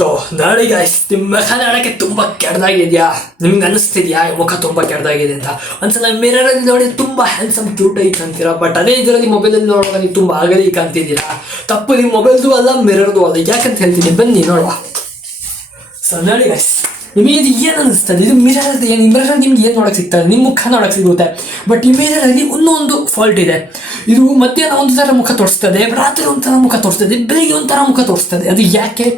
So ನಾಳೆ guys ನಿಮ್ಮ ಮುಖ ನೋಡೋಕ್ಕೆ ತುಂಬ ಕೆಟ್ಟದಾಗಿದೆಯಾ? ನಿಮ್ಗೆ ಅನಿಸ್ತಿದ್ಯಾ ಮುಖ ತುಂಬ ಕೆಟ್ಟದಾಗಿದೆ ಅಂತ? ಒಂದ್ಸಲ ಮಿರರಲ್ಲಿ ನೋಡಿ ತುಂಬ ಹ್ಯಾಂಡ್ಸಮ್ ಕ್ಯೂಟ್ ಆಗಿ ಕಾಣ್ತೀರಾ, ಬಟ್ ಅದೇ ಇದರಲ್ಲಿ ಮೊಬೈಲಲ್ಲಿ ನೋಡುವಾಗ ನೀವು ತುಂಬ ಆಗಲಿ ಕಾಣ್ತಿದ್ದೀರಾ. ತಪ್ಪು ನಿಮ್ಮ ಮೊಬೈಲ್ದು ಅಲ್ಲ, ಮಿರರ್ದು ಅಲ್ಲ. ಯಾಕಂತ ಹೇಳ್ತೀನಿ, ಬನ್ನಿ ನೋಡುವ. ಸೊ ನೋಡಿ ಗೈಸ್, ನಿಮಗೆ ಇದು ಏನು ಅನಿಸ್ತದೆ? ಇದು ಮಿರರ್ ಏನು? ಮಿರರ್ ನಿಮ್ಗೆ ಏನು ನೋಡೋಕೆ ಸಿಗ್ತದೆ? ನಿಮ್ಮ ಮುಖ ನೋಡೋಕೆ ಸಿಗುತ್ತೆ. ಬಟ್ ಈ ಮಿರರಲ್ಲಿ ಇನ್ನೊಂದು ಫಾಲ್ಟ್ ಇದೆ. ಇದು ಮಧ್ಯಾಹ್ನ ಒಂದು ಥರ ಮುಖ ತೋರಿಸ್ತದೆ, ರಾತ್ರಿ ಒಂಥರ ಮುಖ ತೋರಿಸ್ತದೆ, ಬೆಳಿಗ್ಗೆ ಒಂಥರ ಮುಖ ತೋರಿಸ್ತದೆ. ಅದು ಯಾಕೆ?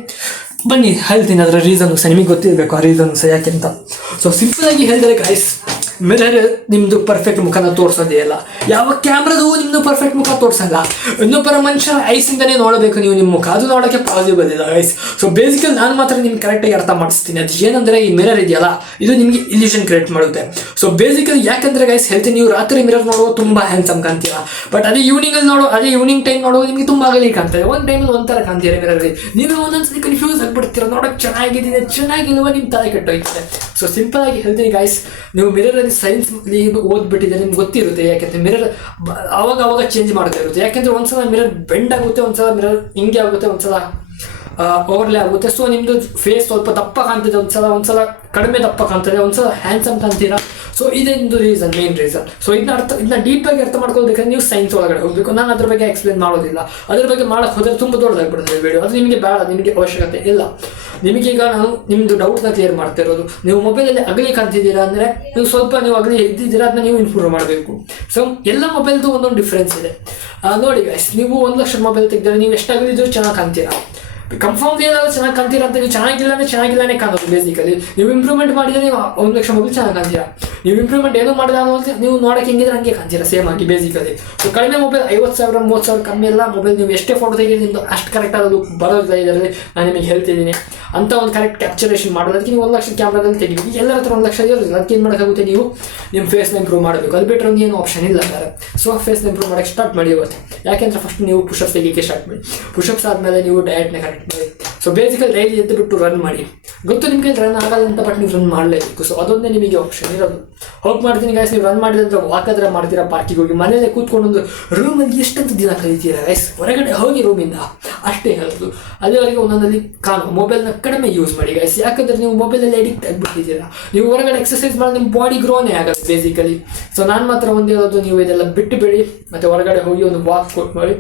ಬನ್ನಿ ಹೇಳ್ತೀನಿ ಅದರ ರೀಸನ್ ಸಹ. ನಿಮಗೆ ಗೊತ್ತಿರಬೇಕು ಆ ರೀಸನ್ ಸಹ ಯಾಕೆ ಅಂತ. ಸೊ ಸಿಂಪಲ್ ಆಗಿ ಹೇಳಿದರೆ ಗೈಸ್, ಮಿರರ್ ನಿಮ್ಮದು ಪರ್ಫೆಕ್ಟ್ ಮುಖನ ತೋರಿಸೋದೇ ಇಲ್ಲ. ಯಾವ ಕ್ಯಾಮ್ರದು ನಿಮ್ಮದು ಪರ್ಫೆಕ್ಟ್ ಮುಖ ತೋರಿಸಲ್ಲ. ಇನ್ನೊಬ್ಬರ ಮನುಷ್ಯರ ಐಸಿಂದನೇ ನೋಡಬೇಕು ನೀವು ನಿಮ್ಮ ಮುಖ. ಅದು ನೋಡೋಕ್ಕೆ ಪಾಸಿಬಲ್ ಇಲ್ಲ ಗೈಸ್. ಸೊ ಬೇಸಿಕಲಿ ನಾನು ಮಾತ್ರ ನಿಮ್ಗೆ ಕರೆಕ್ಟಾಗಿ ಅರ್ಥ ಮಾಡಿಸ್ತೀನಿ. ಅದು ಏನಂದರೆ, ಈ ಮಿರರ್ ಇದೆಯಲ್ಲ, ಇದು ನಿಮಗೆ ಇಲ್ಯೂಷನ್ ಕ್ರಿಯೇಟ್ ಮಾಡುತ್ತೆ. ಸೊ ಬೇಸಿಕಲಿ ಯಾಕಂದರೆ ಗೈಸ್ ಹೇಳ್ತೀನಿ, ನೀವು ರಾತ್ರಿ ಮಿರರ್ ನೋಡುವ ತುಂಬ ಹ್ಯಾಂಡ್ಸಮ್ ಕಾಣ್ತೀರಾ. ಬಟ್ ಅದೇ ಈವ್ನಿಂಗ್ ಟೈಮ್ ನೋಡುವ ನಿಮಗೆ ತುಂಬ ಆಗಲಿ ಕಾಣ್ತದೆ. ಒಂದು ಟೈಮಲ್ಲಿ ಒಂಥರ ಕಾಣ್ತೀರಾ ಮಿರರಲ್ಲಿ. ನೀವು ಒಂದೊಂದ್ಸತಿ ಕನ್ಫ್ಯೂಸ್ ಆಗ್ಬಿಡ್ತೀರ, ನೋಡೋಕ್ಕೆ ಚೆನ್ನಾಗಿಲ್ವ, ನಿಮ್ಮ ತಲೆ ಕೆಟ್ಟೋಯ್ತದೆ. ಸೊ ಸಿಂಪಲ್ ಆಗಿ ಹೇಳ್ತೀನಿ ಗೈಸ್, ನೀವು ಮಿರರಲ್ಲಿ ಸೈನ್ಸ್ ಓದ್ಬಿಟ್ಟಿದೆ, ನಿಮ್ಗೆ ಗೊತ್ತಿರುತ್ತೆ. ಯಾಕೆಂದರೆ ಮಿರರ್ ಅವಾಗ ಚೇಂಜ್ ಮಾಡ್ತಾ ಇರುತ್ತೆ. ಯಾಕೆಂದರೆ ಒಂದ್ಸಲ ಮಿರರ್ ಬೆಂಡ್ ಆಗುತ್ತೆ, ಒಂದ್ಸಲ ಮಿರರ್ ಹಿಂಗೆ ಆಗುತ್ತೆ, ಒಂದ್ಸಲ ಓವರ್ಲೇ ಆಗುತ್ತೆ. ಸೊ ನಿಮ್ಮದು ಫೇಸ್ ಸ್ವಲ್ಪ ದಪ್ಪ ಕಾಣ್ತದೆ, ಒಂದ್ಸಲ ಕಡಿಮೆ ದಪ್ಪ ಕಾಣ್ತದೆ, ಒಂದ್ಸಲ ಹ್ಯಾಂಡ್ಸಮ್ ಕಾಣ್ತೀರಾ. ಸೊ ಇದೇ ಒಂದು ಮೇನ್ ರೀಸನ್. ಸೊ ಇದನ್ನ ಡೀಪಾಗಿ ಅರ್ಥ ಮಾಡ್ಕೊಳ್ಬೇಕಾದ್ರೆ ನೀವು ಸೈನ್ಸ್ ಒಳಗಡೆ ಹೋಗಬೇಕು. ನಾನು ಅದ್ರ ಬಗ್ಗೆ ಎಕ್ಸ್ಪ್ಲೇನ್ ಮಾಡೋದಿಲ್ಲ. ಅದ್ರ ಬಗ್ಗೆ ಮಾಡೋಕ್ಕೆ ಹೋದರೆ ತುಂಬ ದೊಡ್ಡದಾಗ್ಬಿಡ್ತದೆ ವಿಡಿಯೋ. ಅದು ನಿಮಗೆ ಬೇಡ, ನಿಮಗೆ ಅವಶ್ಯಕತೆ ಇಲ್ಲ. ನಿಮಗೀಗ ನಾನು ನಿಮ್ಮದು ಡೌಟ್ನ ಕ್ಲಿಯರ್ ಮಾಡ್ತಾ ಇರೋದು. ನೀವು ಮೊಬೈಲಲ್ಲಿ ಅಗಲಿ ಕಾಣ್ತಿದ್ದೀರಾ ಅಂದರೆ ನೀವು ಅಗಲಿ ಇದ್ದಿದ್ದೀರಾ, ಅದನ್ನ ನೀವು ಇಂಪ್ರೂವ್ ಮಾಡಬೇಕು. ಸೊ ಎಲ್ಲ ಮೊಬೈಲ್ದು ಒಂದೊಂದು ಡಿಫ್ರೆನ್ಸ್ ಇದೆ. ನೋಡಿ ಗೈಸ್, ನೀವು 1 ಲಕ್ಷ ಮೊಬೈಲ್ ತೆಗೆದರೆ ನೀವು ಎಷ್ಟು ಅಗಲಿದ್ರು ಚೆನ್ನಾಗಿ ಕಾಣ್ತೀರಾ. ಕನ್ಫರ್ಮ್ ಏನಾದರೂ ಚೆನ್ನಾಗಿ ಕಾಣ್ತೀರಾ ಅಂತ. ನೀವು ಚೆನ್ನಾಗಿಲ್ಲನೇ ಕಾಣೋದು. ಬೇಸಿಕಲಿ ನೀವು ಇಂಪ್ರೂವ್ಮೆಂಟ್ ಮಾಡಿದರೆ ನೀವು 1 ಲಕ್ಷ ಮೊಬೈಲ್ ಚೆನ್ನಾಗಿ ಕಾಣ್ತೀರಾ. ನೀವು ಇಂಪ್ರೂವ್ಮೆಂಟ್ ಏನೂ ಮಾಡಿಲ್ಲ ಅನ್ನೋದು ನೀವು ನೋಡೋಕೆ ಹೆಂಗಿದ್ರೆ ಹಂಗೆ ಕಾಣ್ತೀರಾ ಸೇಮ್ ಆಗಿ ಬೇಸಿಕಲಿ. ಸೊ ಕಡಿಮೆ ಮೊಬೈಲ್ 50,000 30,000 ಕಮ್ಮಿ ಎಲ್ಲ ಮೊಬೈಲ್ ನೀವು ಎಷ್ಟೇ ಫೋಟೋ ತೆಗೆದು ನಿಮ್ಮದು ಅಷ್ಟು ಕರೆಕ್ಟ್ ಆಗೋದು ಬರೋದಿಲ್ಲ. ಇದರಲ್ಲಿ ನಾನು ನಿಮಗೆ ಹೇಳ್ತಿದ್ದೀನಿ, ಅಂತ ಒಂದು ಕರೆಕ್ಟ್ ಕ್ಯಾಪ್ಚರೇಷನ್ ಮಾಡೋದಕ್ಕೆ ನೀವು 1 ಲಕ್ಷ ಕ್ಯಾಮ್ರಾದಲ್ಲಿ ತೆಗಿಬೇಕು. ಎಲ್ಲರ ಹತ್ರ 1 ಲಕ್ಷ ಇರೋದಿಲ್ಲ. ಅದಕ್ಕೆ ಏನು ಮಾಡೋಕ್ಕಾಗುತ್ತೆ, ನೀವು ನಿಮ್ಮ ಫೇಸ್ನ ಇಂಪ್ರೂವ್ ಮಾಡಬೇಕು. ಅದು ಬಿಟ್ಟರೆ ಒಂದು ಏನು ಆಪ್ಷನ್ ಇಲ್ಲ ಬೇರೆ. ಸೊ ಫೇಸ್ನ ಇಂಪ್ರೂವ್ ಮಾಡೋಕ್ಕೆ ಸ್ಟಾರ್ಟ್ ಮಾಡಿ ಇವತ್ತು. ಯಾಕೆಂದರೆ ಫಸ್ಟ್ ನೀವು ಪುಷಪ್ಸ್ ತೆಗಿಯೋಕ್ಕೆ ಸ್ಟಾರ್ಟ್ ಮಾಡಿ. ಪುಷಪ್ಸ್ ಆದಮೇಲೆ ನೀವು ಡಯಟ್ನ ಕರೆಕ್ಟ್ ಮಾಡಿ. ಸೊ ಬೇಸಿಕಲಿ ಡೈಲಿ ಎದ್ದು ಬಿಟ್ಟು ರನ್ ಮಾಡಿ. ಗೊತ್ತು ನಿಮಗೆ ರನ್ ಆಗಲ್ಲ ಅಂತ, ಬಟ್ ನೀವು ರನ್ ಮಾಡಲೇಬೇಕು. ಸೊ ಅದೊಂದೇ ನಿಮಗೆ ಆಪ್ಷನ್ ಇರೋದು. ಹೋಗಿ ಮಾಡ್ತೀನಿ ಗೈಸ್, ನೀವು ರನ್ ಮಾಡಿದ್ರೆ ವಾಕಾದ್ರೆ ಮಾಡ್ತೀರಾ, ಪಾರ್ಕಿಗೆ ಹೋಗಿ ಮನೇಲೆ ಕೂತ್ಕೊಂಡೊಂದು ರೂಮಲ್ಲಿ ಎಷ್ಟಂತ ದಿನ ಕಲಿತೀರಾ ಗೈಸ್. ಹೊರಗಡೆ ಹೋಗಿ ರೂಮಿಂದ ಅಷ್ಟೇ ಹೇಳೋದು. ಅಲ್ಲಿವರೆಗೆ ಒಂದೊಂದಲ್ಲಿ ಮೊಬೈಲ್ನ ಕಡಿಮೆ ಯೂಸ್ ಮಾಡಿ ಗೈಸ್. ಯಾಕಂದರೆ ನೀವು ಮೊಬೈಲಲ್ಲಿ ಅಡಿಕ್ಟ್ ಆಗಿಬಿಟ್ಟಿದ್ದೀರಾ. ನೀವು ಹೊರಗಡೆ ಎಕ್ಸಸೈಸ್ ಮಾಡಿ ನಿಮ್ಮ ಬಾಡಿ ಗ್ರೋನೇ ಆಗುತ್ತೆ ಬೇಸಿಕಲಿ. ಸೊ ನಾನು ಮಾತ್ರ ಒಂದು ಹೇಳೋದು, ನೀವು ಇದೆಲ್ಲ ಬಿಟ್ಟು ಬಿಡಿ, ಮತ್ತು ಹೊರಗಡೆ ಹೋಗಿ ಒಂದು ವಾಕ್ ಕೊಟ್ಟು ಮಾಡಿ.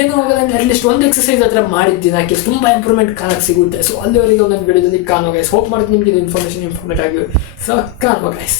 ಏನೂ ಆಗಲ್ಲ ಅಂದರೆ ಅಟ್ಲೀಸ್ಟ್ ಒಂದು ಎಕ್ಸಸೈಸ್ ಹತ್ರ ಮಾಡಿದ್ದೀನಿ ಹಾಕಿ ತುಂಬ ಇಂಪ್ರೂವ್ಮೆಂಟ್ ಕಾಣಕ್ಕೆ ಸಿಗುತ್ತೆ. ಸೊ ಅಲ್ಲಿವರೆಗೆ ಒಂದೊಂದು ವಿಡಿಯೋದಲ್ಲಿ ಕಾಣೋ ಗೈಸ್. ಹೋಪ್ ಮಾಡ್ತೀನಿ ನಿಮಗೆ ಇದು ಇನ್ಫಾರ್ಮೇಟ್ ಆಗಿ. ಸೊ ಕಾಣೋ ಗೈಸ್.